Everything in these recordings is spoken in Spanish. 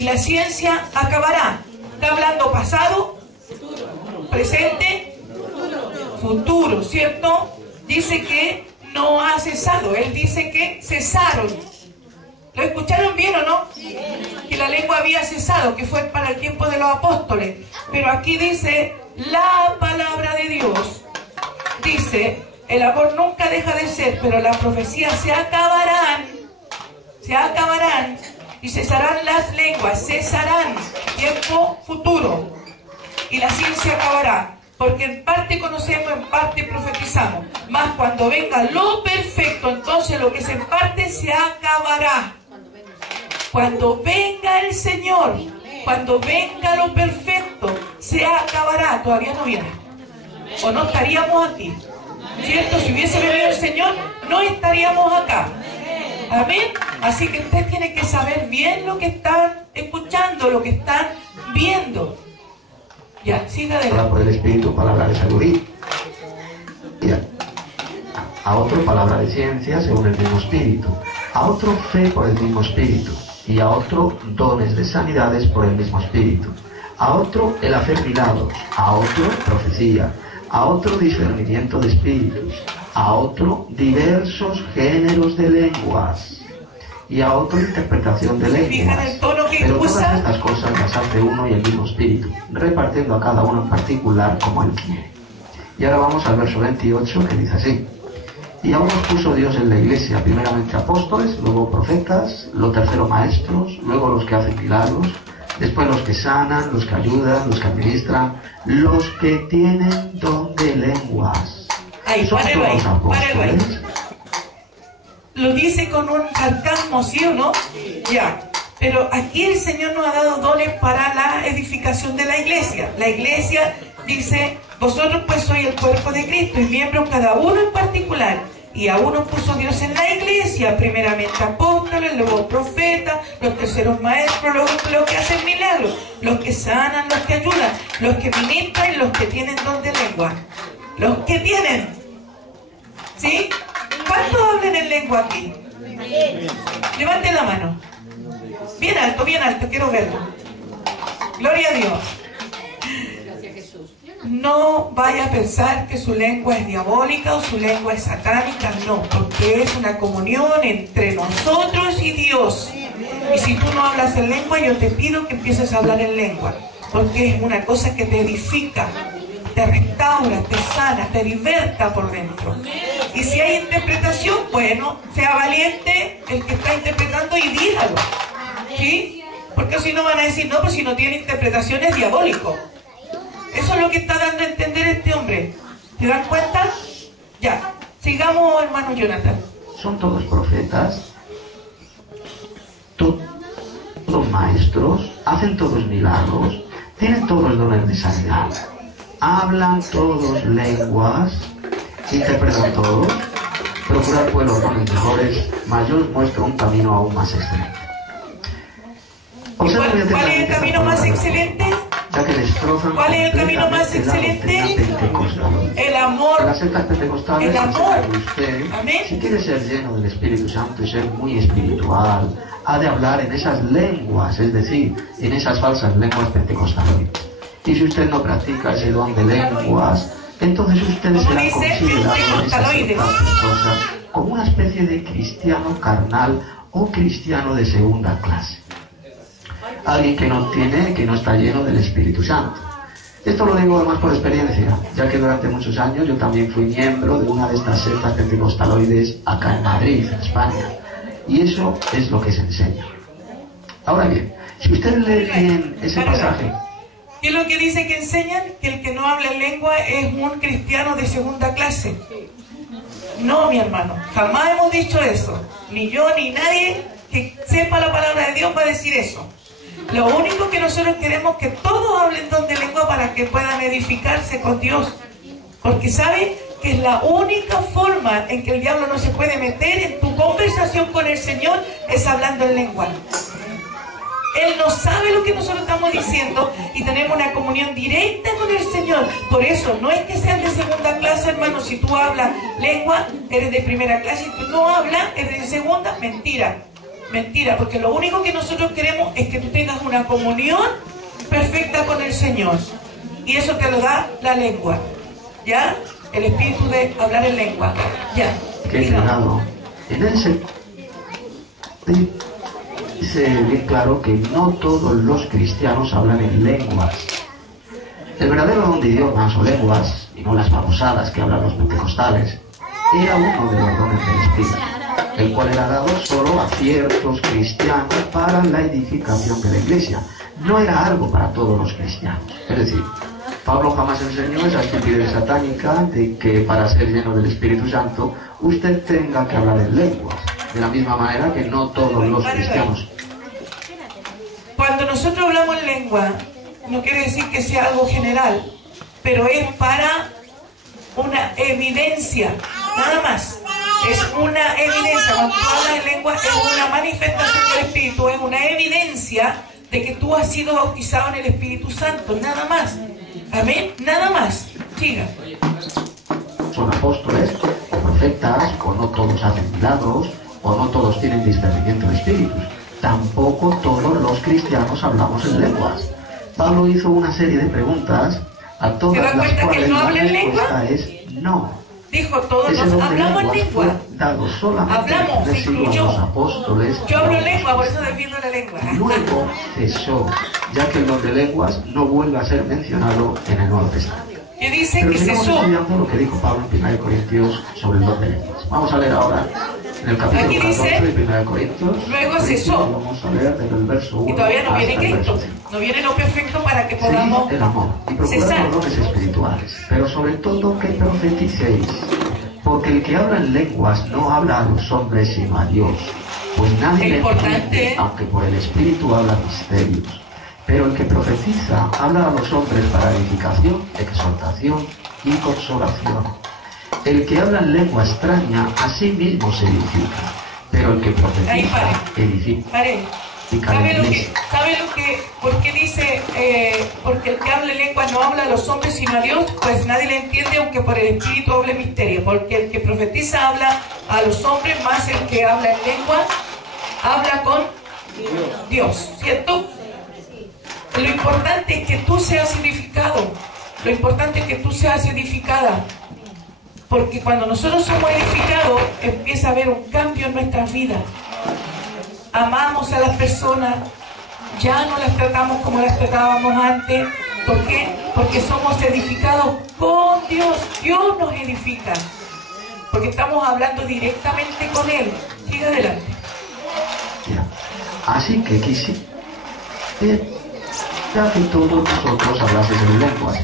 La ciencia acabará. Está hablando pasado, presente, futuro, ¿cierto? Dice que no ha cesado. Él dice que cesaron. ¿Lo escucharon bien o no? Que la lengua había cesado, que fue para el tiempo de los apóstoles. Pero aquí dice la palabra de Dios. Dice, el amor nunca deja de ser, pero las profecías se acabarán. Se acabarán. Y cesarán las lenguas, cesarán, tiempo futuro. Y la ciencia acabará, porque en parte conocemos, en parte profetizamos. Mas cuando venga lo perfecto, entonces lo que es en parte se acabará. Cuando venga el Señor, cuando venga lo perfecto, se acabará. Todavía no viene. O no estaríamos aquí. ¿Cierto? Si hubiese venido el Señor, no estaríamos acá. Amén. Así que usted tiene que saber bien lo que están escuchando, lo que están viendo. Ya, siga adelante. Por el Espíritu, palabra de sabiduría. A otro, palabra de ciencia según el mismo Espíritu. A otro, fe por el mismo Espíritu. Y a otro, dones de sanidades por el mismo Espíritu. A otro, el hacer milagros. A otro, profecía. A otro, discernimiento de espíritus. A otro, diversos géneros de lenguas. Y a otro, interpretación de lenguas. Pero todas estas cosas las hace uno y el mismo Espíritu, repartiendo a cada uno en particular como Él quiere. Y ahora vamos al verso 28, que dice así. Y aún nos puso Dios en la iglesia, primeramente apóstoles, luego profetas, lo tercero maestros, luego los que hacen milagros, después los que sanan, los que ayudan, los que administran, los que tienen don de lenguas. Ahí, párelo ahí. Lo dice con un sarcasmo, ¿sí o no? Ya. Pero aquí el Señor nos ha dado dones para la edificación de la iglesia. La iglesia dice, vosotros pues sois el cuerpo de Cristo y miembros cada uno en particular. Y a uno puso Dios en la iglesia, primeramente apóstoles, luego profetas, los terceros maestros, los que hacen milagros, los que sanan, los que ayudan, los que ministran y los que tienen don de lengua. Los que tienen. ¿Sí? ¿Cuántos hablan en lengua aquí? Levanten la mano. Bien alto, quiero verlo. Gloria a Dios. No vaya a pensar que su lengua es diabólica o su lengua es satánica, no, porque es una comunión entre nosotros y Dios. Y si tú no hablas en lengua, yo te pido que empieces a hablar en lengua, porque es una cosa que te edifica, te restaura, te sana, te liberta por dentro. Y si hay interpretación, bueno, sea valiente el que está interpretando y dígalo. ¿Sí? Porque si no van a decir, no, pues si no tiene interpretación es diabólico. Eso es lo que está dando a entender este hombre. ¿Se dan cuenta? Ya. Sigamos, hermano Jonathan. Son todos profetas, todos maestros, hacen todos milagros, tienen todos dones de sanidad, hablan todos lenguas, interpretan todos, procuran pues los dones mejores, mas yo os muestro un camino aún más excelente. ¿Cuál es el camino más excelente? ¿Cuál es el camino más excelente? El amor. Las sectas pentecostales, el amor. Usted, amén. Si quiere ser lleno del Espíritu Santo y ser muy espiritual, ha de hablar en esas lenguas, es decir, en esas falsas lenguas pentecostales. Y si usted no practica ese don de lenguas, entonces usted será considerado en esas sectas pentecostales como una especie de cristiano carnal o cristiano de segunda clase. Alguien que no está lleno del Espíritu Santo. Esto lo digo además por experiencia, ya que durante muchos años yo también fui miembro de una de estas sectas pentecostaloides acá en Madrid, en España. Y eso es lo que se enseña. Ahora bien, si usted lee bien ese pasaje... ¿Qué es lo que dice que enseñan? Que el que no habla en lengua es un cristiano de segunda clase. No, mi hermano, jamás hemos dicho eso. Ni yo, ni nadie que sepa la palabra de Dios va a decir eso. Lo único que nosotros queremos es que todos hablen don de lengua para que puedan edificarse con Dios. Porque ¿sabe? Que es la única forma en que el diablo no se puede meter en tu conversación con el Señor es hablando en lengua. Él no sabe lo que nosotros estamos diciendo y tenemos una comunión directa con el Señor. Por eso, no es que seas de segunda clase, hermano. Si tú hablas lengua, eres de primera clase. Si tú no hablas, eres de segunda. Mentira. Mentira, porque lo único que nosotros queremos es que tú tengas una comunión perfecta con el Señor. Y eso te lo da la lengua. ¿Ya? El espíritu de hablar en lengua. Ya. Qué cuidado. En ese dice bien claro que no todos los cristianos hablan en lenguas. El verdadero don de idiomas o lenguas, y no las babosadas que hablan los pentecostales, era uno de los dones del Espíritu, el cual era dado solo a ciertos cristianos para la edificación de la iglesia. No era algo para todos los cristianos. Es decir, Pablo jamás enseñó esa estupidez satánica de que para ser lleno del Espíritu Santo usted tenga que hablar en lenguas. De la misma manera que no todos los cristianos. Cuando nosotros hablamos en lengua, no quiere decir que sea algo general, pero es para una evidencia, nada más. Es una evidencia. Cuando tú hablas en lengua es una manifestación del Espíritu, es una evidencia de que tú has sido bautizado en el Espíritu Santo, nada más. Amén, nada más. Siga. Son apóstoles o profetas, o no todos hacen milagros, o no todos tienen discernimiento de espíritus. Tampoco todos los cristianos hablamos en lenguas. Pablo hizo una serie de preguntas a todas las cuales la respuesta es no. Dijo, todos nos hablamos en lengua. Dado solamente hablamos, incluyó. Los apóstoles. Yo hablo lengua, por eso defiendo la lengua. Luego cesó, ya que el don de lenguas no vuelve a ser mencionado en el Nuevo Testamento. Que dice Pero que sigamos cesó. estudiando lo que dijo Pablo en 1 Corintios sobre el don de lenguas. Vamos a leer ahora en el capítulo Aquí dice, 14 de 1 Corintios. luego cesó. Vamos a leer desde el verso 1 Y todavía no viene hasta el verso Cristo. 5. No viene lo perfecto para que podamos Seguid el amor y procurad cesar. los dones espirituales, pero sobre todo que profeticéis, porque el que habla en lenguas no habla a los hombres sino a Dios, pues nadie le Importante. entiende, aunque por el Espíritu habla misterios. Pero el que profetiza habla a los hombres para edificación, exhortación y consolación. El que habla en lengua extraña a sí mismo se edifica, pero el que Ahí profetiza pare. edifica. Pare. ¿Sabe lo que, por qué dice, porque el que habla en lengua no habla a los hombres sino a Dios? Pues nadie le entiende aunque por el Espíritu hable misterio. Porque el que profetiza habla a los hombres, más el que habla en lengua habla con Dios, ¿cierto? Lo importante es que tú seas edificado. Lo importante es que tú seas edificada. Porque cuando nosotros somos edificados, empieza a haber un cambio en nuestras vidas. Amamos a las personas, ya no las tratamos como las tratábamos antes. ¿Por qué? Porque somos edificados con Dios. Dios nos edifica. Porque estamos hablando directamente con Él. Sigue adelante. Así que quisiera que todos vosotros hablaseis en lenguas,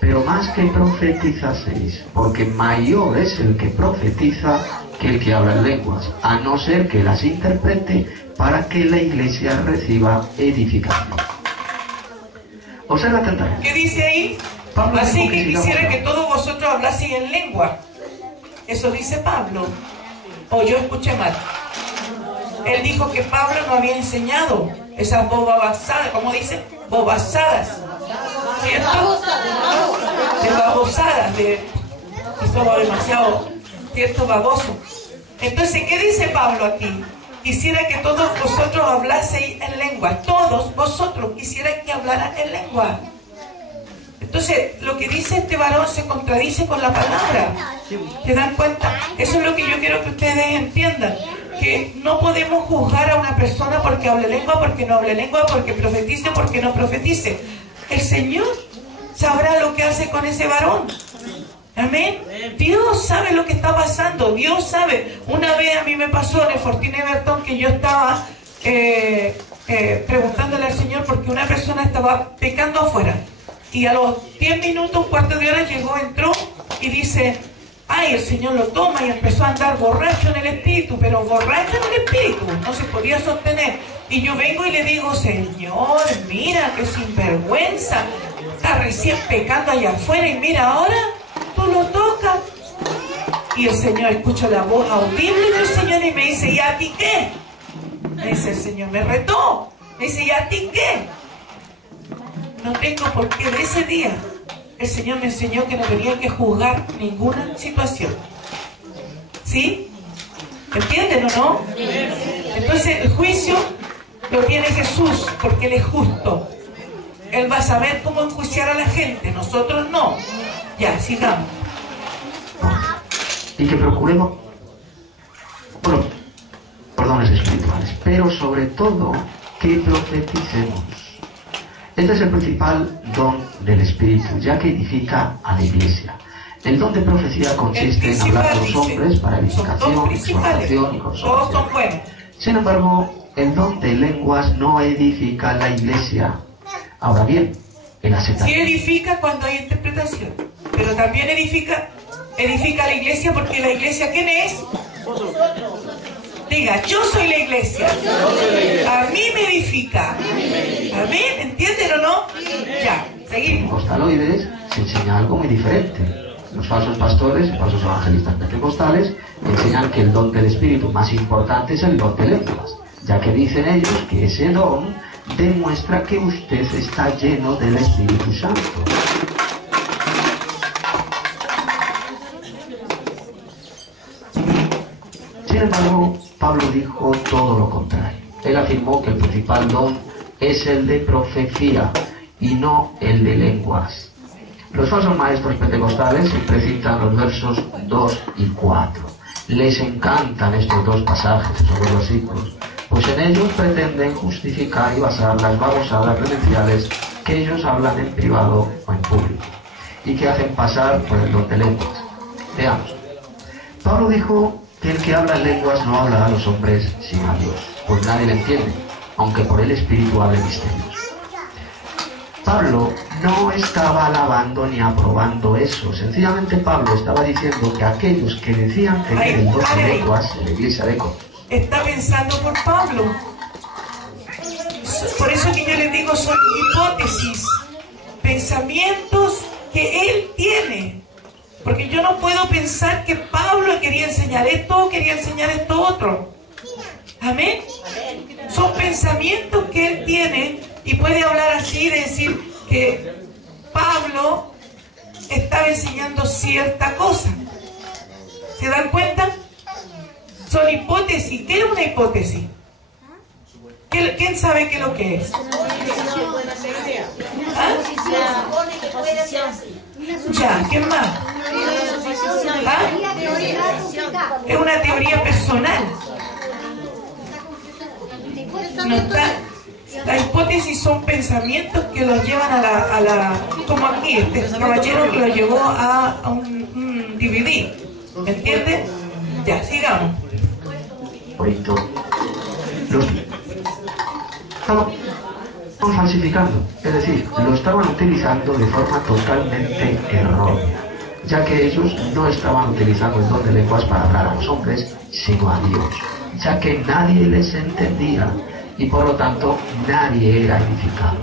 pero más que profetizaseis, porque mayor es el que profetiza que el que habla en lenguas, a no ser que las interprete para que la iglesia reciba edificación. Observa atentamente. ¿Qué dice ahí? Pablo Así dijo que sigamos quisiera que hablando. todos vosotros hablaseis en lengua. Eso dice Pablo. O yo escuché mal. Él dijo que Pablo no había enseñado esas bobasadas, ¿cómo dice? Bobasadas. ¿Cierto? De babosadas, eso va demasiado, ¿cierto? Baboso. Entonces, ¿qué dice Pablo aquí? Quisiera que todos vosotros hablaseis en lengua. Todos vosotros quisieran que hablaran en lengua. Entonces, lo que dice este varón se contradice con la palabra. ¿Se dan cuenta? Eso es lo que yo quiero que ustedes entiendan. Que no podemos juzgar a una persona porque hable lengua, porque no hable lengua, porque profetice, porque no profetice. El Señor sabrá lo que hace con ese varón. Amén. Dios sabe lo que está pasando. Dios sabe. Una vez a mí me pasó en el Fortín Everton que yo estaba preguntándole al Señor porque una persona estaba pecando afuera. Y a los 10 minutos, un cuarto de hora llegó, entró y dice, ay, el Señor lo toma y empezó a andar borracho en el espíritu, pero borracho en el espíritu, no se podía sostener. Y yo vengo y le digo, Señor, mira qué sinvergüenza, está recién pecando allá afuera y mira ahora, tú lo tocas. Y el Señor, escucha la voz audible del Señor y me dice, ¿y a ti qué? Me dice, el Señor me retó, me dice, ¿y a ti qué? No tengo por qué. De ese día el Señor me enseñó que no tenía que juzgar ninguna situación. ¿Sí? ¿Entienden o no? Entonces el juicio lo tiene Jesús, porque Él es justo. Él va a saber cómo enjuiciar a la gente, nosotros no. Ya, sigamos. Y que procuremos, bueno, perdones espirituales, pero sobre todo que profeticemos. Este es el principal don del Espíritu, ya que edifica a la Iglesia. El don de profecía consiste en hablar con los hombres para edificación, exhortación y consolación. Sin embargo, el don de lenguas no edifica a la Iglesia. Ahora bien, en aceptación. Sí edifica cuando hay interpretación, pero también edifica a la Iglesia, porque la Iglesia, ¿quién es? Diga, yo soy la Iglesia. A mí me edifica. ¿Amén? ¿Entienden o no? Ya, seguimos. Los pentecostaloides se enseña algo muy diferente. Los falsos pastores, falsos evangelistas pentecostales, enseñan que el don del Espíritu más importante es el don de lenguas, ya que dicen ellos que ese don demuestra que usted está lleno del Espíritu Santo. Sin embargo, Pablo dijo todo lo contrario. Él afirmó que el principal don es el de profecía y no el de lenguas. Los falsos maestros pentecostales siempre citan los versos 2 y 4. Les encantan estos dos pasajes, esos dos versículos, pues en ellos pretenden justificar y basar las babosadas reverenciales que ellos hablan en privado o en público, y que hacen pasar por el don de lenguas. Veamos. Pablo dijo que el que habla en lenguas no habla a los hombres sino a Dios, pues nadie le entiende, aunque por el Espíritu hable misterios. Pablo no estaba alabando ni aprobando eso. Sencillamente Pablo estaba diciendo que aquellos que decían tener el don de lenguas en la iglesia de Corinto. Está pensando por Pablo. Por eso que yo les digo, son hipótesis, pensamientos que él tiene. Porque yo no puedo pensar que Pablo quería enseñar esto o quería enseñar esto otro. Amén. Son pensamientos que él tiene. Y puede hablar así, de decir que Pablo estaba enseñando cierta cosa. ¿Se dan cuenta? Son hipótesis. ¿Qué es una hipótesis? ¿Quién sabe qué es lo que es? ¿Ah? Ya, ¿quién más? ¿Ah? Es una teoría personal. No está. Las hipótesis son pensamientos que los llevan a la como aquí, este caballero que lo llevó a un DVD. ¿Me entiendes? Ya, sigamos. Ahorita los estaban falsificando, es decir, lo estaban utilizando de forma totalmente errónea, ya que ellos no estaban utilizando el don de lenguas para hablar a los hombres, sino a Dios, ya que nadie les entendía y por lo tanto nadie era edificado.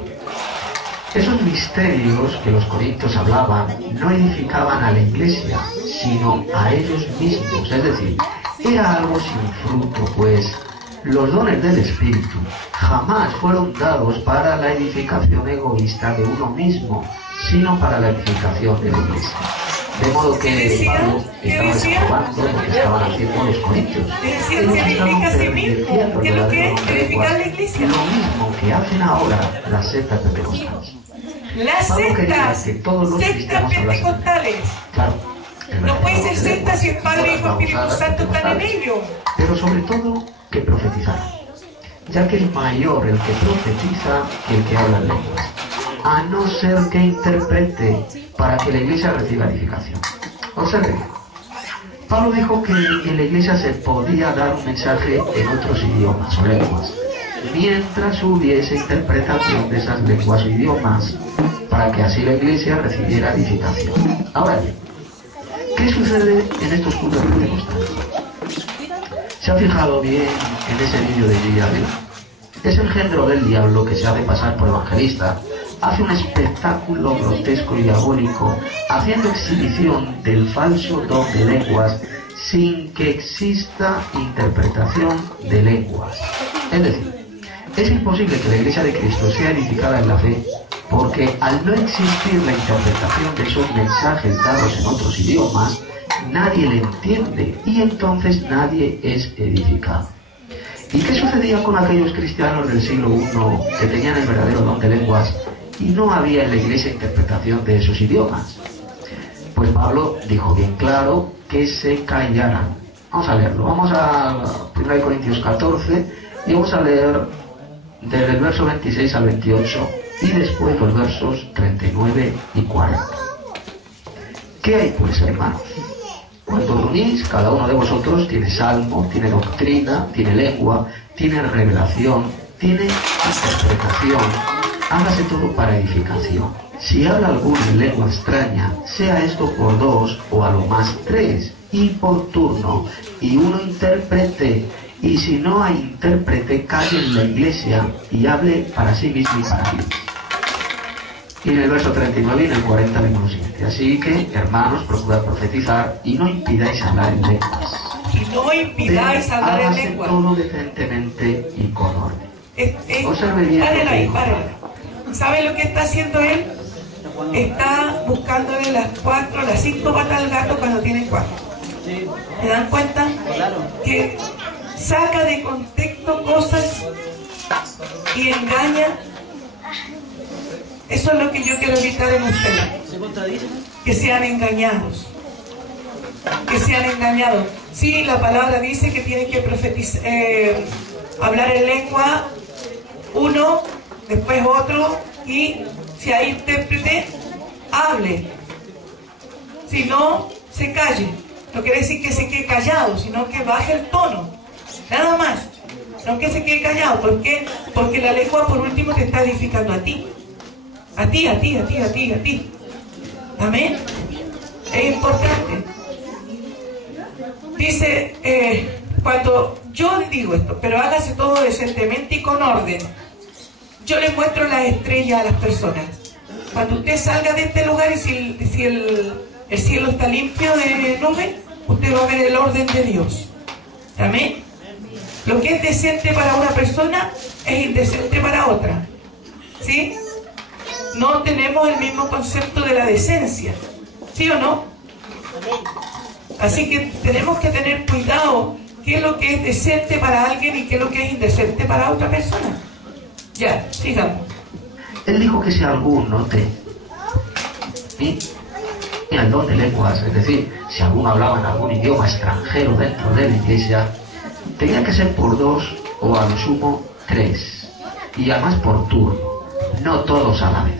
Esos misterios que los corintios hablaban no edificaban a la iglesia, sino a ellos mismos, es decir, era algo sin fruto, pues los dones del Espíritu jamás fueron dados para la edificación egoísta de uno mismo, sino para la edificación de la iglesia. De modo que Pablo estaba desaprobando lo que estaban haciendo los corintios. Se edifica a sí mismo. ¿Qué es lo que es? Edificar la iglesia. Lo mismo que hacen ahora las sectas pentecostales. Las sectas pentecostales. Claro. No puede ser secta si el Padre y el Espíritu Santo están en ello. Pero sobre todo que profetizar, ya que es mayor el que profetiza que el que habla en lenguas, a no ser que interprete para que la iglesia reciba edificación. Observen, Pablo dijo que en la iglesia se podía dar un mensaje en otros idiomas o lenguas, mientras hubiese interpretación de esas lenguas o idiomas, para que así la iglesia recibiera edificación. Ahora bien, ¿qué sucede en estos cultos pentecostales? ¿Se ha fijado bien en ese vídeo de Gigi arriba? Es el engendro del diablo que se hace pasar por evangelista, hace un espectáculo grotesco y diabólico, haciendo exhibición del falso don de lenguas sin que exista interpretación de lenguas. Es decir, es imposible que la Iglesia de Cristo sea edificada en la fe, porque al no existir la interpretación de esos mensajes dados en otros idiomas, nadie le entiende y entonces nadie es edificado. ¿Y qué sucedía con aquellos cristianos del siglo I que tenían el verdadero don de lenguas y no había en la iglesia interpretación de esos idiomas? Pues Pablo dijo bien claro que se callaran. Vamos a leerlo, vamos a 1 Corintios 14 y vamos a leer desde el verso 26 al 28 y después los versos 39 y 40. ¿Qué hay pues, hermanos? Cuando os unís, cada uno de vosotros tiene salmo, tiene doctrina, tiene lengua, tiene revelación, tiene interpretación. Hágase todo para edificación. Si habla alguno en lengua extraña, sea esto por 2 o a lo más 3, y por turno, y uno interprete. Y si no hay intérprete, calle en la iglesia y hable para sí mismo y para Dios. Y en el verso 39 y en el 40 vemos lo siguiente: así que, hermanos, procurad profetizar y no impidáis hablar en lenguas. Y no impidáis hablar en lenguas. Todo decentemente y con orden. Observe bien. Párela ahí, párela. ¿Sabe lo que está haciendo él? Está buscándole las 5 patas al gato cuando tiene 4. ¿Se dan cuenta? Que saca de contexto cosas y engaña. Eso es lo que yo quiero evitar en ustedes. Que sean engañados. Que sean engañados. Sí, la palabra dice que tienen que profetizar, hablar en lengua uno, después otro, y si hay intérprete, hable. Si no, se calle. No quiere decir que se quede callado, sino que baje el tono. Nada más. No que se quede callado. ¿Por qué? Porque la lengua, por último, te está edificando a ti. A ti, a ti, a ti, a ti, a ti. Amén. Es importante. Dice, cuando yo digo esto, pero hágase todo decentemente y con orden. Yo les muestro las estrellas a las personas. Cuando usted salga de este lugar y si el cielo está limpio de nubes, usted va a ver el orden de Dios. Amén. Lo que es decente para una persona es indecente para otra. ¿Sí? No tenemos el mismo concepto de la decencia. ¿Sí o no? Así que tenemos que tener cuidado qué es lo que es decente para alguien y qué es lo que es indecente para otra persona. Ya, sigamos. Él dijo que si alguno te el don de lenguas, es decir, si alguno hablaba en algún idioma extranjero dentro de la iglesia, tenía que ser por 2 o a lo sumo 3, y además por turno, no todos a la vez.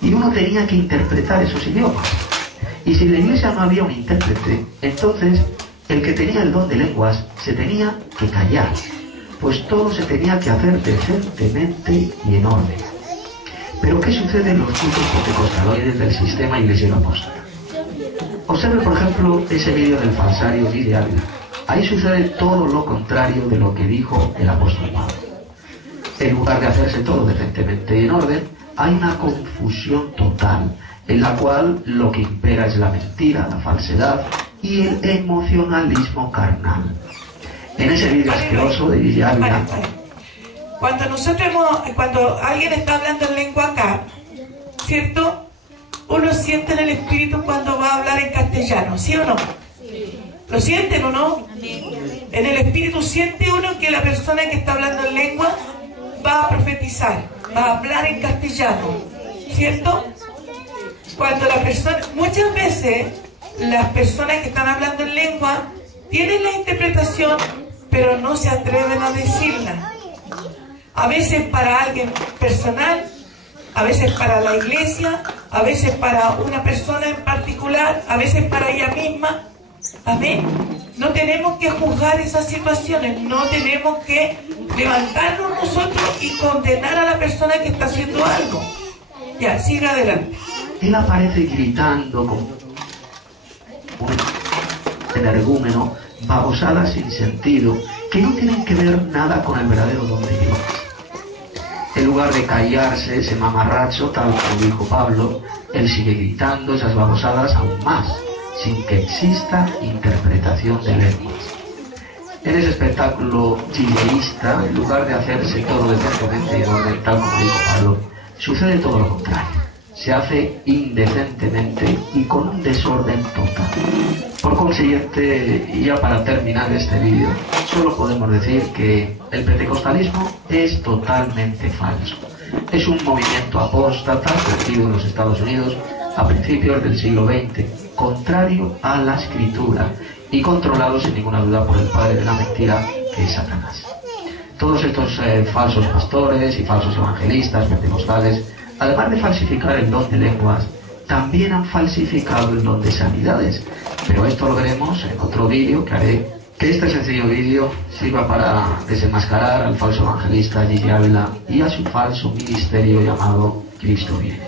Y uno tenía que interpretar esos idiomas. Y si en la iglesia no había un intérprete, entonces el que tenía el don de lenguas se tenía que callar, pues todo se tenía que hacer decentemente y en orden. Pero ¿qué sucede en los cultos pentecostaloides del sistema iglesia apóstol? Observe, por ejemplo, ese vídeo del falsario de Ávila. Ahí sucede todo lo contrario de lo que dijo el apóstol Pablo. En lugar de hacerse todo decentemente y en orden, hay una confusión total, en la cual lo que impera es la mentira, la falsedad y el emocionalismo carnal. En ese vídeo asqueroso de Villa Ávila, cuando alguien está hablando en lengua acá, ¿cierto? Uno siente en el espíritu cuando va a hablar en castellano, ¿sí o no? ¿Lo sienten o no? En el espíritu siente uno que la persona que está hablando en lengua va a profetizar, va a hablar en castellano, ¿cierto? Cuando la persona, muchas veces las personas que están hablando en lengua tienen la interpretación, pero no se atreven a decirla. A veces para alguien personal, a veces para la iglesia, a veces para una persona en particular, a veces para ella misma. Amén. No tenemos que juzgar esas situaciones, no tenemos que levantarnos nosotros y condenar a la persona que está haciendo algo. Ya, siga adelante. Él aparece gritando como un energúmeno, babosadas sin sentido, que no tienen que ver nada con el verdadero don de Dios. En lugar de callarse ese mamarracho, tal como dijo Pablo, él sigue gritando esas babosadas aún más, sin que exista interpretación de lenguas. En ese espectáculo chileísta, en lugar de hacerse todo decentemente y orden, tal como dijo Pablo, sucede todo lo contrario. se hace indecentemente y con un desorden total. Por consiguiente, y ya para terminar este vídeo, solo podemos decir que el pentecostalismo es totalmente falso. Es un movimiento apóstata surgido en los Estados Unidos a principios del siglo XX, contrario a la Escritura y controlado sin ninguna duda por el padre de la mentira, que es Satanás. Todos estos falsos pastores y falsos evangelistas pentecostales, además de falsificar el don de lenguas, también han falsificado el don de sanidades. Pero esto lo veremos en otro vídeo que haré, que este sencillo vídeo sirva para desenmascarar al falso evangelista Gigi Ávila y a su falso ministerio llamado Cristo Viene.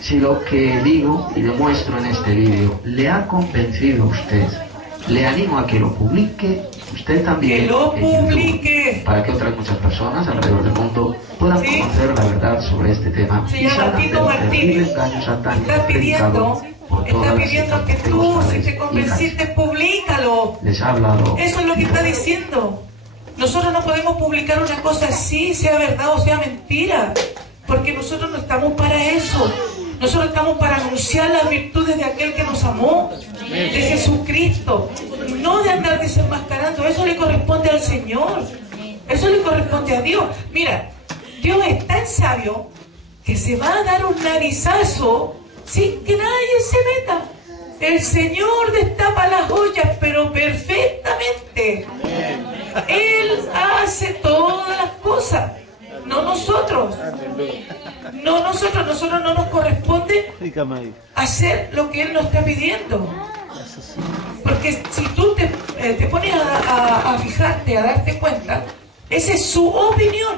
Si lo que digo y demuestro en este vídeo le ha convencido a usted, le animo a que lo publique usted también. ¡Que lo publique! Para que otras muchas personas alrededor del mundo puedan conocer la verdad sobre este tema. Se llama Tito Martínez. Está pidiendo que tú, si te convenciste, públicalo. Les ha hablado. Eso es lo que está diciendo. Nosotros no podemos publicar una cosa así, sea verdad o sea mentira, porque nosotros no estamos para eso. Nosotros estamos para anunciar las virtudes de aquel que nos amó, de Jesucristo, no de andar desenmascarando. Eso le corresponde al Señor, eso le corresponde a Dios. Mira, Dios es tan sabio que se va a dar un narizazo sin que nadie se meta. El Señor destapa las ollas, pero perfectamente. Él hace todas las cosas, no nosotros. Nosotros no nos corresponde hacer lo que Él nos está pidiendo. Porque si tú te pones a fijarte, a darte cuenta, esa es su opinión,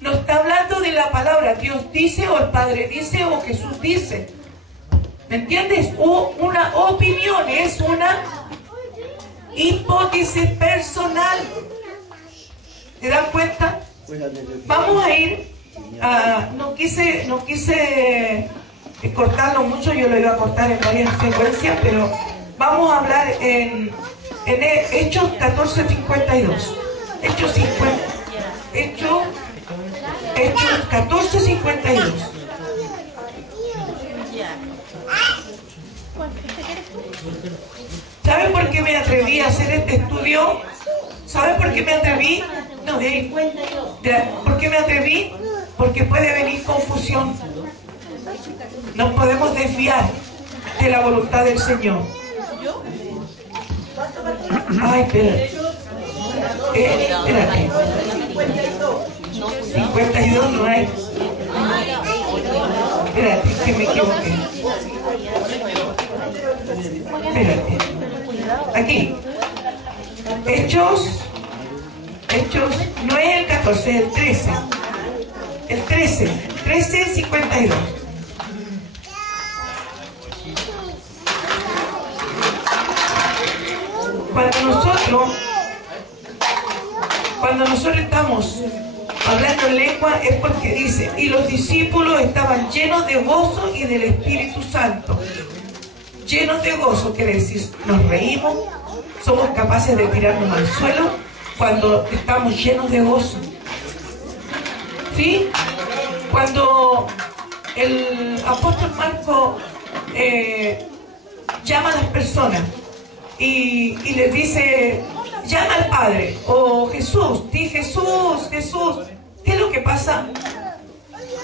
No está hablando de la palabra, Dios dice, o el Padre dice, o Jesús dice. ¿Me entiendes? Una opinión, es una hipótesis personal. ¿Te dan cuenta? Vamos a ir no quise cortarlo mucho, yo lo iba a cortar en varias secuencias, pero vamos a hablar en Hechos 14:52. Hechos 14:52. ¿Sabe por qué me atreví a hacer este estudio? ¿Sabe por qué me atreví? ¿Por qué me atreví? Porque puede venir confusión. Nos podemos desviar de la voluntad del Señor. Ay, espérate. Espérate. 52 no hay. Espérate, que me equivoqué. Espérate. Aquí. Hechos, no es el 14, es el 13. El 13:52. Cuando nosotros estamos hablando en lengua es porque dice, y los discípulos estaban llenos de gozo y del Espíritu Santo. Llenos de gozo, quiere decir, nos reímos, somos capaces de tirarnos al suelo cuando estamos llenos de gozo. ¿Sí? Cuando el apóstol Marco llama a las personas y les dice, llama al Padre, o Jesús, di Jesús, Jesús. ¿Qué es lo que pasa?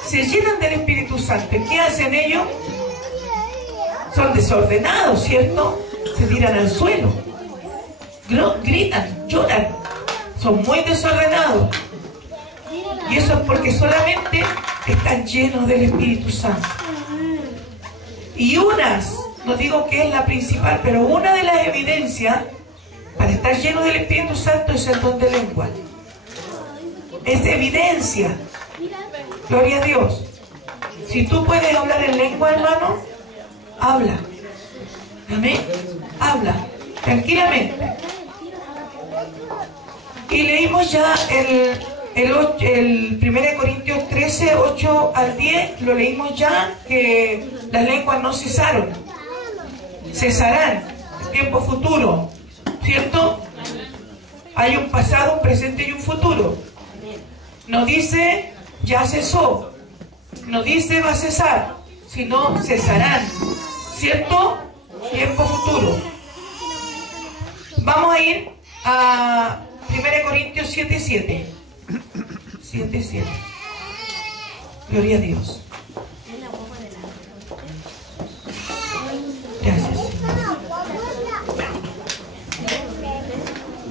Se llenan del Espíritu Santo. ¿Qué hacen ellos? Son desordenados, ¿cierto? Se tiran al suelo, gritan, lloran, son muy desordenados. Y eso es porque solamente están llenos del Espíritu Santo. Y no digo que es la principal, pero una de las evidencias para estar lleno del Espíritu Santo es el don de lengua. Es evidencia. Gloria a Dios. Si tú puedes hablar en lengua, hermano, habla. Amén. Habla tranquilamente. Y leímos ya el 1 Corintios 13, 8 al 10, lo leímos ya, que las lenguas no cesaron. Cesarán en tiempo futuro, ¿cierto? Hay un pasado, un presente y un futuro. No dice ya cesó, no dice va a cesar, sino cesarán, ¿cierto? Tiempo futuro. Vamos a ir a 1 Corintios 7:7. 7:7. Gloria a Dios. Gracias.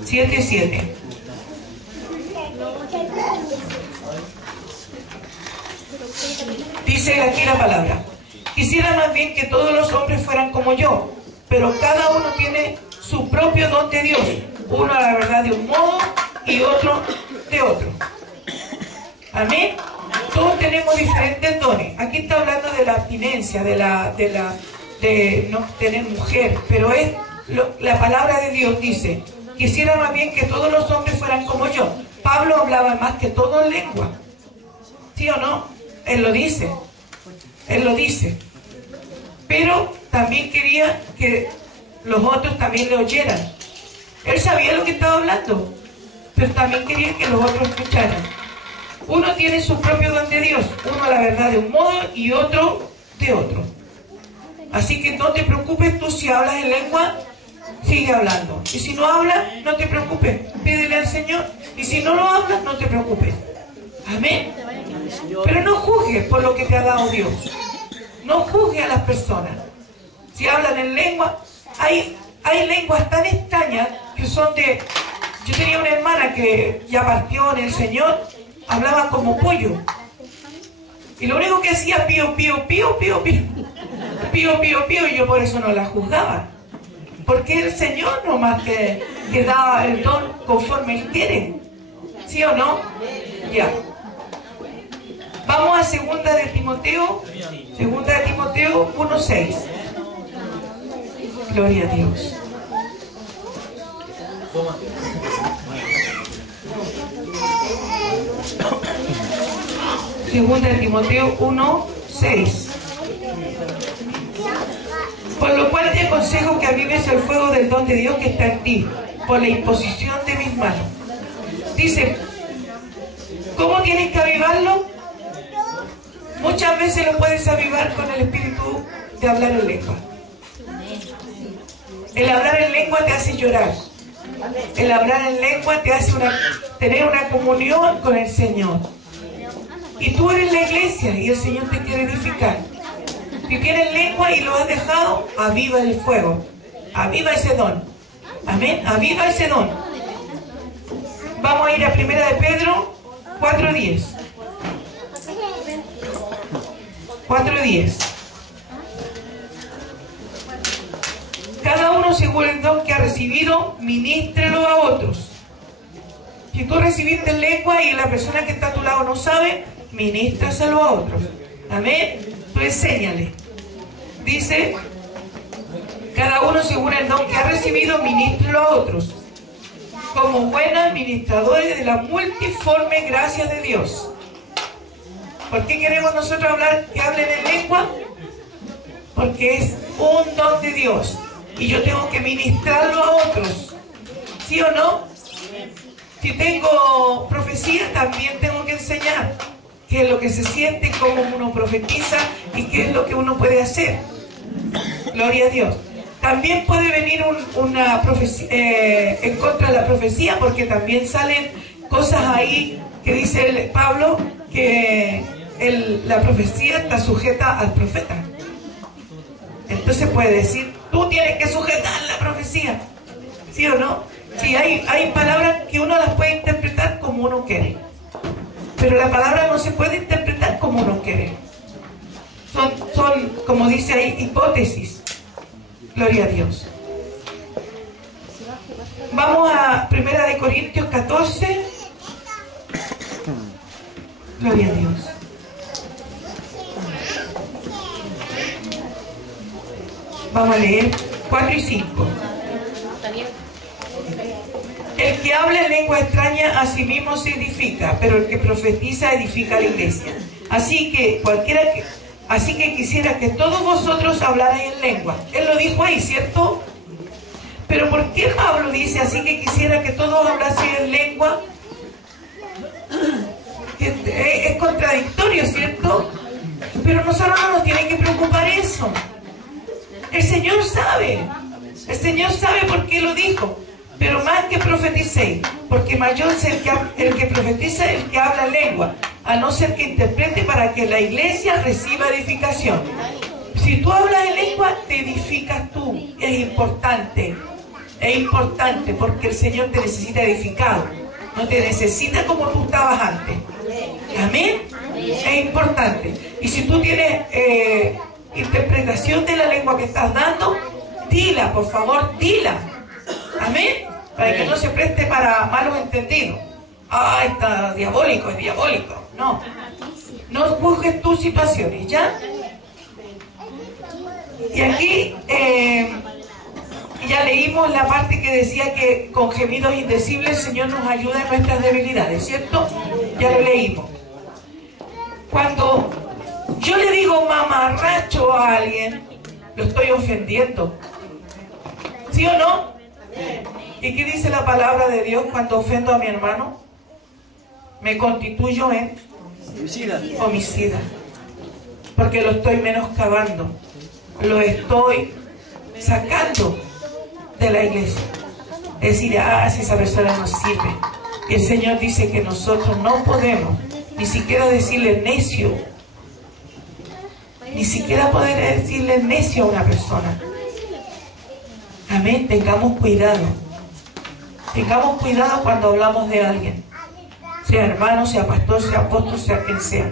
7:7. Dice aquí la palabra: quisiera más bien que todos los hombres fueran como yo, pero cada uno tiene su propio don de Dios, uno a la verdad de un modo y otro de otro. Amén. Todos tenemos diferentes dones. Aquí está hablando de la abstinencia, de no tener mujer, pero es la palabra de Dios dice: quisiera más bien que todos los hombres fueran como yo. Pablo hablaba más que todo en lengua, ¿sí o no? Él lo dice, pero también quería que los otros también le oyeran. Él sabía lo que estaba hablando, pero también quería que los otros escucharan. Uno tiene su propio don de Dios, uno la verdad de un modo y otro de otro. Así que no te preocupes tú si hablas en lengua, sigue hablando. Y si no hablas, no te preocupes, pídele al Señor. Y si no lo hablas, no te preocupes. Amén. Pero no juzgues por lo que te ha dado Dios. No juzgues a las personas. Si hablan en lengua, hay lenguas tan extrañas que son de... Yo tenía una hermana que ya partió en el Señor, hablaba como pollo. Y lo único que hacía pío, pío, pío, pío, pío. Pío, pío, pío, y yo por eso no la juzgaba. Porque el Señor nomás que da el don conforme Él quiere. ¿Sí o no? Ya. Vamos a 2 de Timoteo 1:6. Gloria a Dios. Segunda de Timoteo 1:6. Por lo cual te aconsejo que avives el fuego del don de Dios que está en ti, por la imposición de mis manos. Dice, ¿cómo tienes que avivarlo? Muchas veces lo puedes avivar con el espíritu de hablar en lengua. El hablar en lengua te hace llorar. El hablar en lengua te hace tener una comunión con el Señor. Y tú eres la iglesia y el Señor te quiere edificar. Si tienes lengua y lo has dejado, aviva el fuego. Aviva ese don. Amén. Aviva ese don. Vamos a ir a 1 de Pedro 4:10. 4:10. Cada uno según el don que ha recibido, ministrelo a otros. Si tú recibiste lengua y la persona que está a tu lado no sabe, ministraselo a otros. Amén. Tú enséñale. Dice, cada uno según el don que ha recibido, ministrelo a otros, como buenos administradores de la multiforme gracia de Dios. ¿Por qué queremos nosotros hablar que hablen en lengua? Porque es un don de Dios y yo tengo que ministrarlo a otros. ¿Sí o no? Si tengo profecía, también tengo que enseñar qué es lo que se siente, cómo uno profetiza y qué es lo que uno puede hacer. Gloria a Dios. También puede venir una profecía en contra de la profecía, porque también salen cosas ahí que dice Pablo que la profecía está sujeta al profeta. Entonces puede decir, tú tienes que sujetar la profecía. ¿Sí o no? Sí, hay palabras que uno las puede interpretar como uno quiere. Pero la palabra no se puede interpretar como uno quiere. Son, como dice ahí, hipótesis. Gloria a Dios. Vamos a 1 de Corintios 14. Gloria a Dios. Vamos a leer 4 y 5. El que habla en lengua extraña a sí mismo se edifica, pero el que profetiza edifica a la iglesia. Así que quisiera que todos vosotros hablarais en lengua. Él lo dijo ahí, ¿cierto? Pero ¿por qué Pablo dice así que quisiera que todos hablasen en lengua? Es contradictorio, ¿cierto? El Señor sabe. El Señor sabe por qué lo dijo. Pero más que profeticéis, porque mayor es el que profetiza, el que habla lengua, a no ser que interprete para que la iglesia reciba edificación. Si tú hablas en lengua, te edificas tú. Es importante porque el Señor te necesita edificado. No te necesita como tú estabas antes. Amén. Es importante. Y si tú tienes interpretación de la lengua que estás dando, dila, por favor, dila. Amén. Para que no se preste para malos entendidos. Ah, está diabólico, es diabólico. No. No juzgues tus situaciones, ¿ya? Y aquí ya leímos la parte que decía que con gemidos indecibles el Señor nos ayuda en nuestras debilidades, ¿cierto? Ya lo leímos. Cuando yo le digo mamarracho a alguien, lo estoy ofendiendo. ¿Sí o no? ¿Y qué dice la palabra de Dios cuando ofendo a mi hermano? Me constituyo en homicida. Porque lo estoy menoscabando. Lo estoy sacando de la iglesia. Es decir, si esa persona no sirve. Y el Señor dice que nosotros no podemos ni siquiera decirle necio. Ni siquiera poder decirle necio a una persona. Amén. Tengamos cuidado. Tengamos cuidado cuando hablamos de alguien. Sea hermano, sea pastor, sea apóstol, sea quien sea.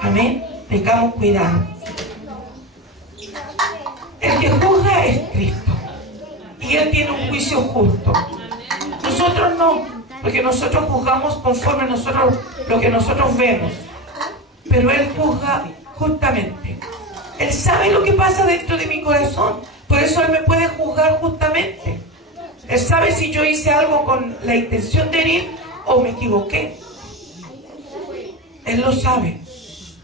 Amén. Tengamos cuidado. El que juzga es Cristo. Y Él tiene un juicio justo. Nosotros no. Porque nosotros juzgamos conforme lo que nosotros vemos. Pero Él juzga justamente. Él sabe lo que pasa dentro de mi corazón. Por eso Él me puede juzgar justamente. Él sabe si yo hice algo con la intención de herir o me equivoqué. Él lo sabe.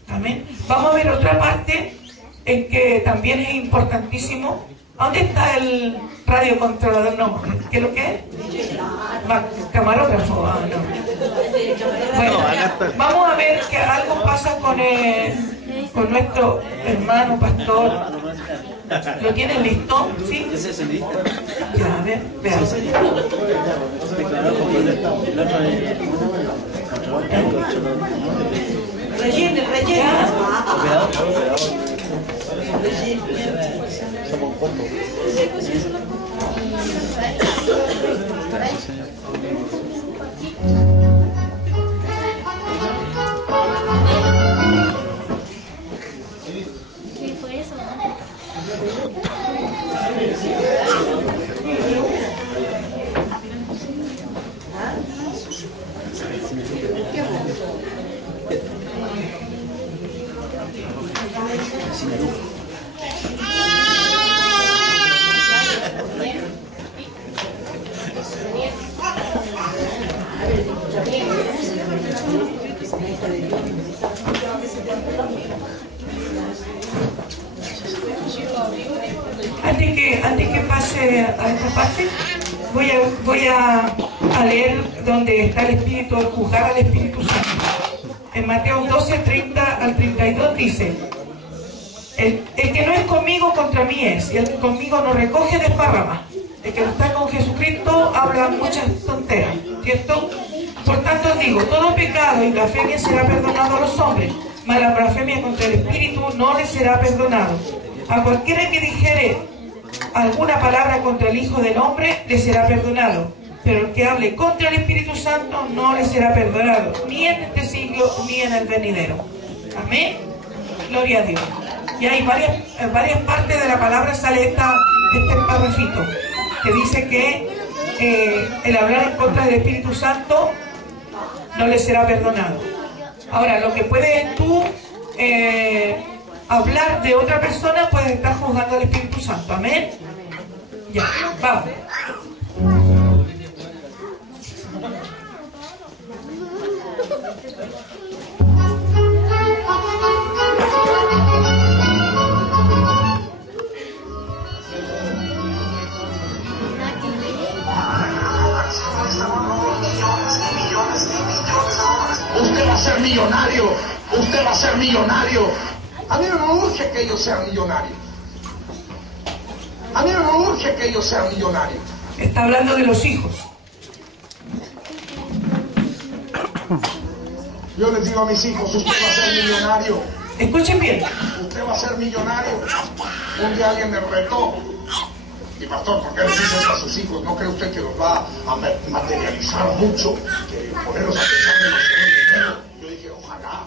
Amén. Vamos a ver otra parte en que también es importantísimo. ¿Dónde está el radiocontrolador? No, ¿qué es lo que es? Camarógrafo. Ah, no. Bueno, vamos a ver que algo pasa con nuestro hermano pastor. ¿Lo tienen listo? ¿Sí? Ya, a ver, veamos. Rellene. ¿Qué fue eso? Antes que pase a esta parte, voy a leer donde está el Espíritu, juzgar al Espíritu Santo. En Mateo 12, 30 al 32 dice: el que no es conmigo contra mí es, y el que conmigo no recoge desparrama. El que no está con Jesucristo habla muchas tonteras, ¿cierto? Por tanto os digo, todo pecado y blasfemia será perdonado a los hombres, mas la blasfemia contra el Espíritu no le será perdonado. A cualquiera que dijere alguna palabra contra el Hijo del Hombre le será perdonado, pero el que hable contra el Espíritu Santo no le será perdonado, ni en este siglo ni en el venidero. Amén. Gloria a Dios. Y hay varias partes de la palabra sale este parrafito que dice que el hablar en contra del Espíritu Santo no le será perdonado. Ahora, lo que puedes tú hablar de otra persona, puedes estar juzgando al Espíritu Santo. Amén. Ya, vamos. Usted va a ser millonario. Usted va a ser millonario. A mí no me urge que ellos sean millonarios. A mí no me urge que ellos sean millonarios. Está hablando de los hijos. Yo les digo a mis hijos, usted va a ser millonario. Escuchen bien. Usted va a ser millonario. Un día alguien me retó. Y pastor, ¿por qué le dice eso a sus hijos? ¿No cree usted que los va a materializar mucho? Que ponerlos a pensar demasiado en dinero. Yo dije, ojalá.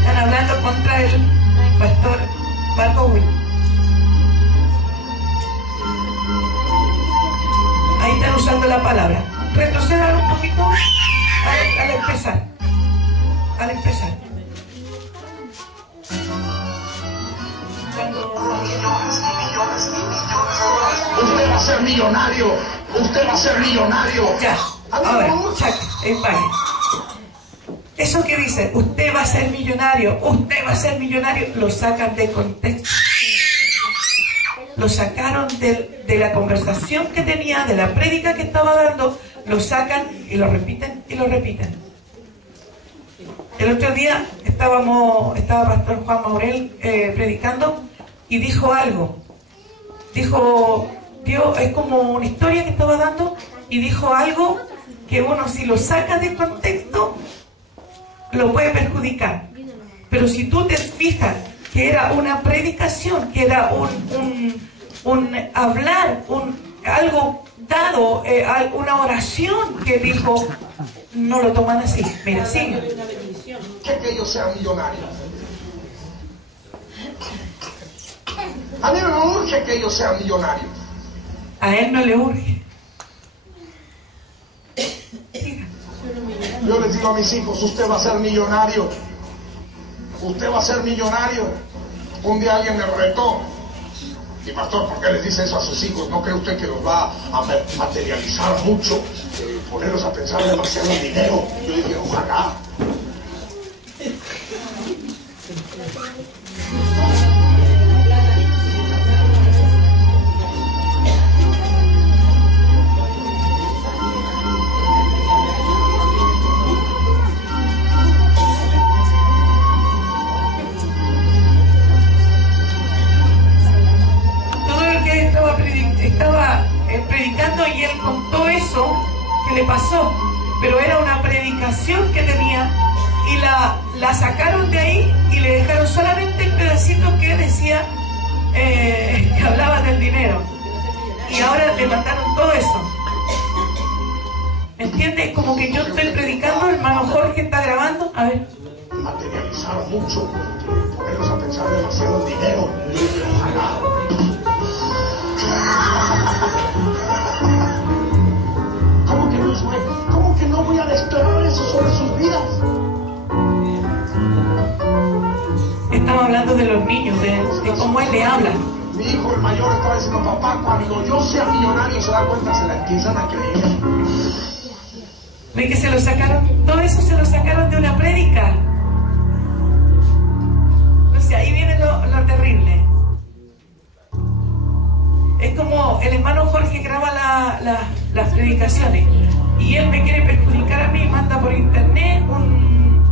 Están hablando contra el pastor Marco Will. Ahí están usando la palabra. Retrocedan un poquito al empezar. Al empezar. Usted va a ser millonario. Usted va a ser millonario. Ya. Ahora, chaca, empague. Eso que dice, usted va a ser millonario, usted va a ser millonario, lo sacan de contexto. Lo sacaron de la conversación que tenía, de la prédica que estaba dando, lo sacan y lo repiten y lo repiten. El otro día estaba Pastor Juan Maurel predicando y dijo algo. Dijo, es como una historia que estaba dando y dijo algo que uno si lo saca de contexto lo puede perjudicar. Pero si tú te fijas que era una predicación, que era un hablar, algo dado, una oración que dijo, no lo toman así. Mira, sigue. Que ellos sean millonarios. A mí no me urge que ellos sean millonarios. A él no le urge. Yo les digo a mis hijos, usted va a ser millonario. Usted va a ser millonario. Un día alguien me retó. Y pastor, ¿por qué les dice eso a sus hijos? ¿No cree usted que los va a materializar mucho? Ponerlos a pensar demasiado en dinero. Yo dije, ojalá. Estaba predicando y él contó eso que le pasó, pero era una predicación que tenía y la sacaron de ahí y le dejaron solamente el pedacito que decía que hablaba del dinero y ahora le mandaron todo eso. ¿Me entiendes? Como que yo estoy predicando, el hermano Jorge está grabando, a ver. Materializar mucho, ponerlos a pensar demasiado en dinero. Ojalá. ¿Cómo que no voy a desplegar eso sobre sus vidas? Estamos hablando de los niños, de cómo él le habla. Mi hijo el mayor estaba diciendo, papá, cuando yo sea millonario se da cuenta, se la empiezan a creer. ¿Ve que se lo sacaron? Todo eso se lo sacaron de una prédica. Entonces ahí viene lo terrible. Es como el hermano Jorge graba las predicaciones y él me quiere perjudicar a mí, manda por internet un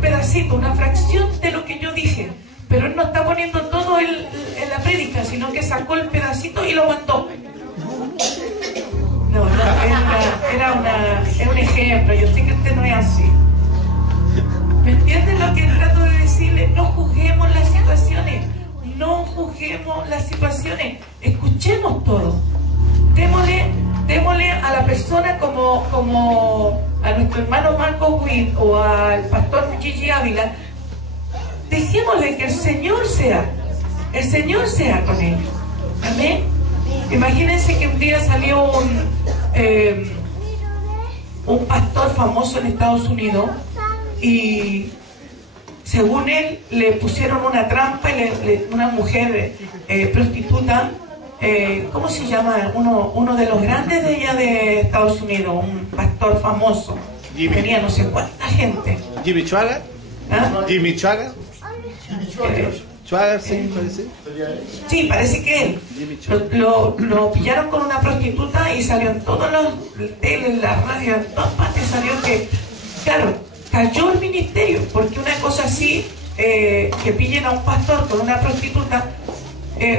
pedacito, una fracción de lo que yo dije, pero él no está poniendo todo en la prédica, sino que sacó el pedacito y lo mandó. No, era un ejemplo, yo sé que usted no es así. ¿Me entienden lo que trato de decirle? No juzguemos las situaciones. No juzguemos las situaciones, escuchemos todo. Démosle a la persona como a nuestro hermano Marco Witt o al pastor Gigi Ávila, dejémosle que el Señor sea con ellos. Amén. Imagínense que un día salió un pastor famoso en Estados Unidos y según él, le pusieron una trampa y una mujer prostituta, ¿cómo se llama? Uno de los grandes de allá de Estados Unidos, un pastor famoso. Tenía no sé cuánta gente. Jimmy Swaggart. ¿Ah? Jimmy Swaggart. Swaggart, sí, parece. Sí, parece que él. Lo pillaron con una prostituta y salió en todos los tele, en la radio, en todas partes salió que, claro, cayó el ministerio, porque una cosa así, que pillen a un pastor con una prostituta,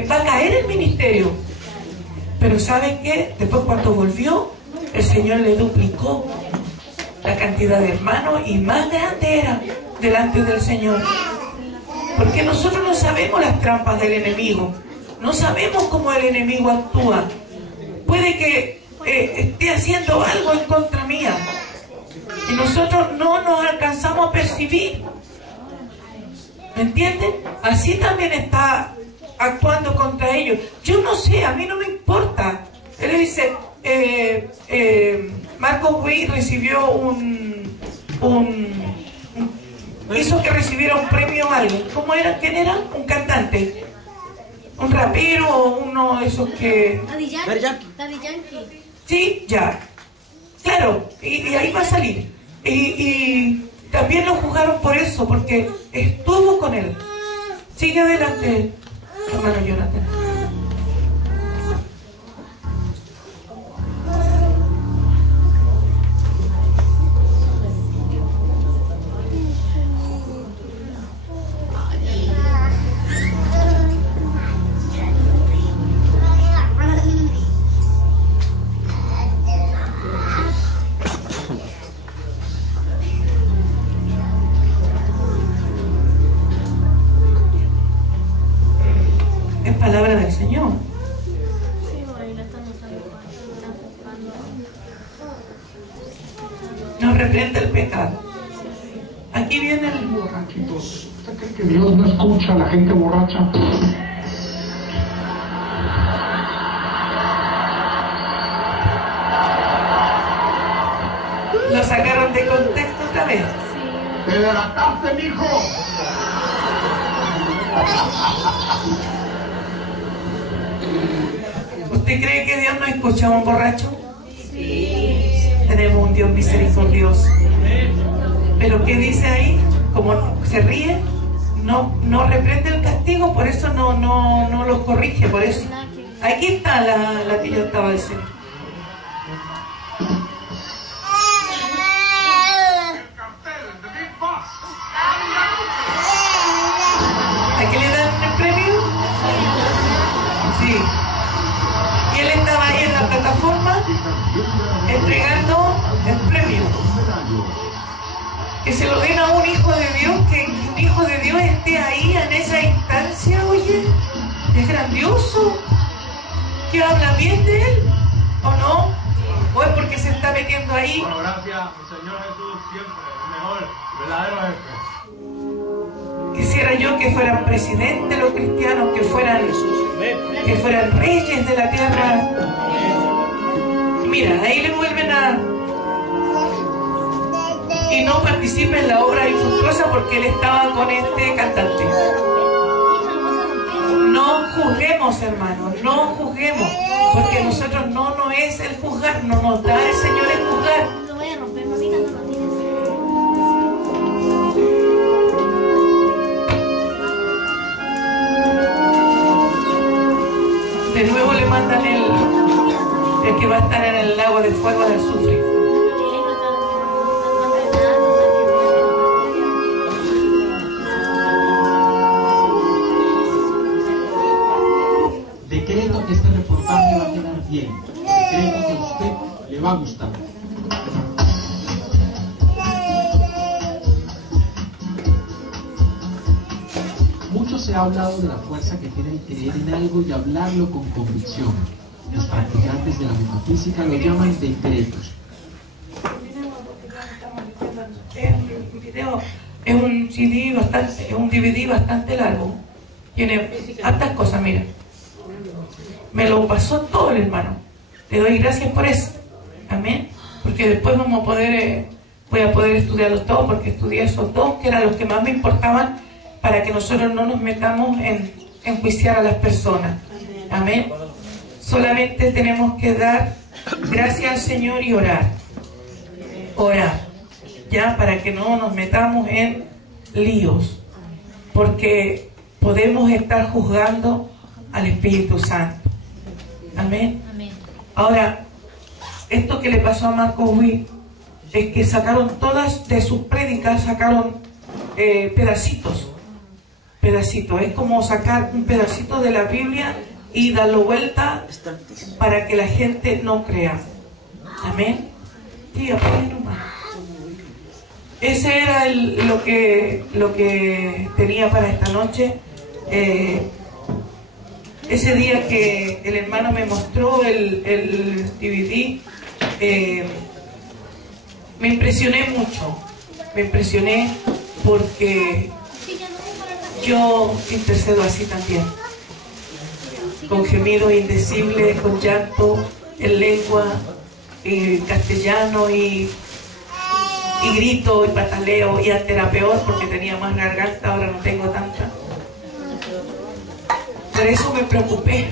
va a caer el ministerio. Pero ¿saben qué? Después cuando volvió, el Señor le duplicó la cantidad de hermanos y más grande era delante del Señor. Porque nosotros no sabemos las trampas del enemigo, no sabemos cómo el enemigo actúa. Puede que esté haciendo algo en contra mía y nosotros no nos alcanzamos a percibir. ¿Me entienden? Así también está actuando contra ellos. Yo no sé, a mí no me importa. Él le dice, Marcos Witt recibió hizo que recibiera un premio a alguien. ¿Cómo era? ¿Quién era? Un cantante, un rapero o uno de esos que... Daddy Yankee. Sí, ya. Claro, y ahí va a salir. Y también lo juzgaron por eso, porque estuvo con él. Sigue adelante, hermano Jonathan. Palabra del Señor. Nos reprende el pecado. Aquí viene el borrachitos. ¿Usted cree que Dios no escucha a la gente borracha? Lo sacaron de contexto otra vez. ¡Te delataste, mijo! ¿Usted cree que Dios no escucha a un borracho? Sí. Tenemos un Dios misericordioso. Pero ¿qué dice ahí? Como se ríe, no reprende el castigo, por eso no los corrige, por eso. Aquí está la que yo estaba diciendo. ¿A qué le dan el premio? Sí. Y él estaba ahí en la plataforma entregando el premio. Que se lo den a un hijo de Dios, que un hijo de Dios esté ahí en esa instancia, oye, es grandioso. ¿Que habla bien de él? ¿O no? ¿O es porque se está metiendo ahí? Bueno, gracias, mi Señor Jesús, siempre el mejor, verdadero jefe. Quisiera yo que fueran presidentes los cristianos, que fueran reyes de la tierra. Mira, ahí le vuelven a... Y no participa en la obra infructuosa porque él estaba con este cantante. No juzguemos, hermanos, no juzguemos, porque nosotros no es el juzgar, no nos da el Señor el juzgar. Lo voy a romper, mamita, no lo tires. De nuevo le mandan el que va a estar en el lago de fuego del azufre. Decreto que este reportaje va a quedar bien. Decreto que a usted le va a gustar. Mucho se ha hablado de la fuerza que tiene el creer en algo y hablarlo con convicción. Los practicantes de la metafísica lo llaman decretos. Es un CD bastante, es un DVD bastante largo. Tiene hartas cosas, mira. Me lo pasó todo el hermano. Le doy gracias por eso. Amén. Porque después vamos a poder, voy a poder estudiarlos todos, porque estudié esos dos, que eran los que más me importaban, para que nosotros no nos metamos en enjuiciar a las personas. Amén. Solamente tenemos que dar gracias al Señor y orar. Orar. Ya, para que no nos metamos en líos. Porque podemos estar juzgando al Espíritu Santo. Amén. Amén. Ahora, esto que le pasó a Marcos Witt, es que sacaron todas de sus prédicas, sacaron pedacitos. Es como sacar un pedacito de la Biblia y darlo vuelta para que la gente no crea. Amén. Sí, amén, nomás. Ese era lo que tenía para esta noche. Ese día que el hermano me mostró el DVD, me impresioné mucho. Me impresioné porque yo intercedo así también, con gemidos indecibles, con llanto, en lengua, castellano y grito y pataleo, y antes era peor porque tenía más garganta, ahora no tengo tanta. Por eso me preocupé,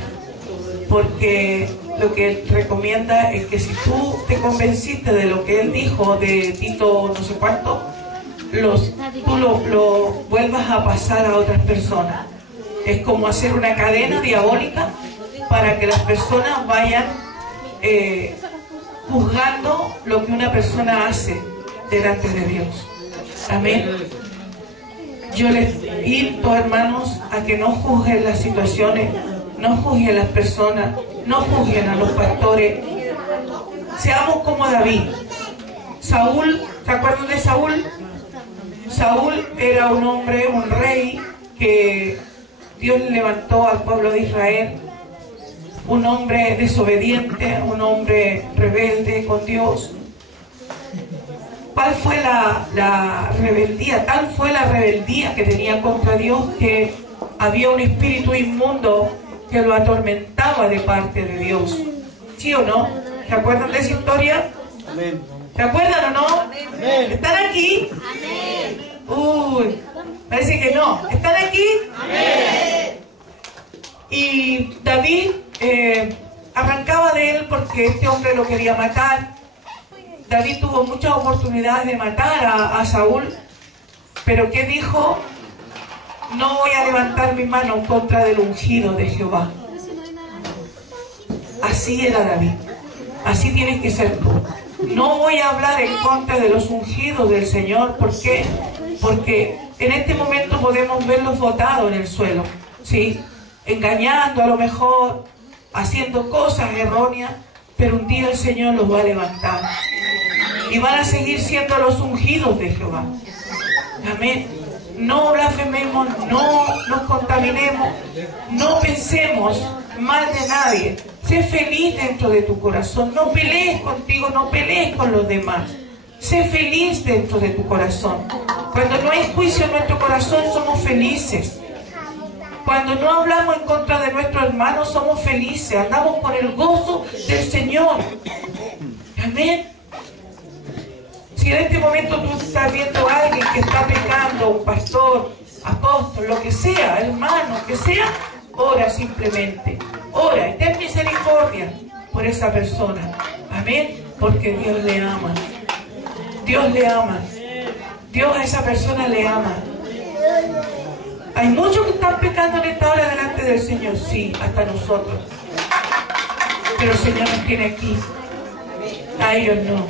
porque lo que él recomienda es que si tú te convenciste de lo que él dijo de Tito no sé cuánto, tú lo vuelvas a pasar a otras personas. Es como hacer una cadena diabólica para que las personas vayan juzgando lo que una persona hace delante de Dios. Amén. Yo les invito, hermanos, a que no juzguen las situaciones, no juzguen las personas, no juzguen a los pastores. Seamos como David. Saúl, ¿se acuerdan de Saúl? Saúl era un hombre, un rey que Dios levantó al pueblo de Israel. Un hombre desobediente, un hombre rebelde con Dios. ¿Cuál fue la rebeldía? Tal fue la rebeldía que tenía contra Dios que había un espíritu inmundo que lo atormentaba de parte de Dios. ¿Sí o no? ¿Se acuerdan de esa historia? Amén. ¿Se acuerdan o no? Amén. ¿Están aquí? Amén. Uy, parece que no. ¿Están aquí? Amén. Y David arrancaba de él porque este hombre lo quería matar. David tuvo muchas oportunidades de matar a Saúl, pero ¿qué dijo? No voy a levantar mi mano en contra del ungido de Jehová. Así era David. Así tienes que ser tú. No voy a hablar en contra de los ungidos del Señor. ¿Por qué? Porque en este momento podemos verlos botados en el suelo, ¿sí? Engañando a lo mejor, haciendo cosas erróneas, pero un día el Señor los va a levantar. Y van a seguir siendo los ungidos de Jehová. Amén. No blasfememos, no nos contaminemos, no pensemos mal de nadie. Sé feliz dentro de tu corazón. No pelees contigo, no pelees con los demás. Sé feliz dentro de tu corazón. Cuando no hay juicio en nuestro corazón, somos felices. Cuando no hablamos en contra de nuestros hermanos, somos felices. Andamos con el gozo del Señor. Amén. Si en este momento tú estás viendo a alguien que está pecando, un pastor, apóstol, lo que sea, hermano, que sea, ora simplemente. Ora y ten misericordia por esa persona. Amén. Porque Dios le ama. Dios le ama. Dios a esa persona le ama. Hay muchos que están pecando en esta hora delante del Señor. Sí, hasta nosotros. Pero el Señor nos tiene aquí. A ellos no.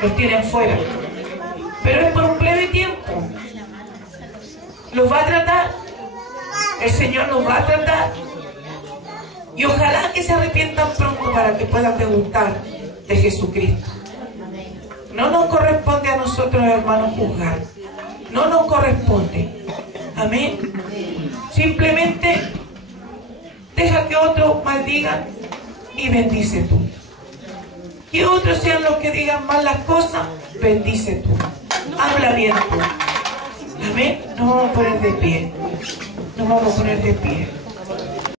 Los tienen fuera. Pero es por un breve tiempo. Los va a tratar. El Señor los va a tratar. Y ojalá que se arrepientan pronto para que puedan degustar de Jesucristo. No nos corresponde a nosotros, hermanos, juzgar. No nos corresponde. Amén. Simplemente deja que otros maldigan y bendice tú. Que otros sean los que digan mal las cosas, bendice tú. Habla bien tú. Amén. Nos vamos a poner de pie. Nos vamos a poner de pie.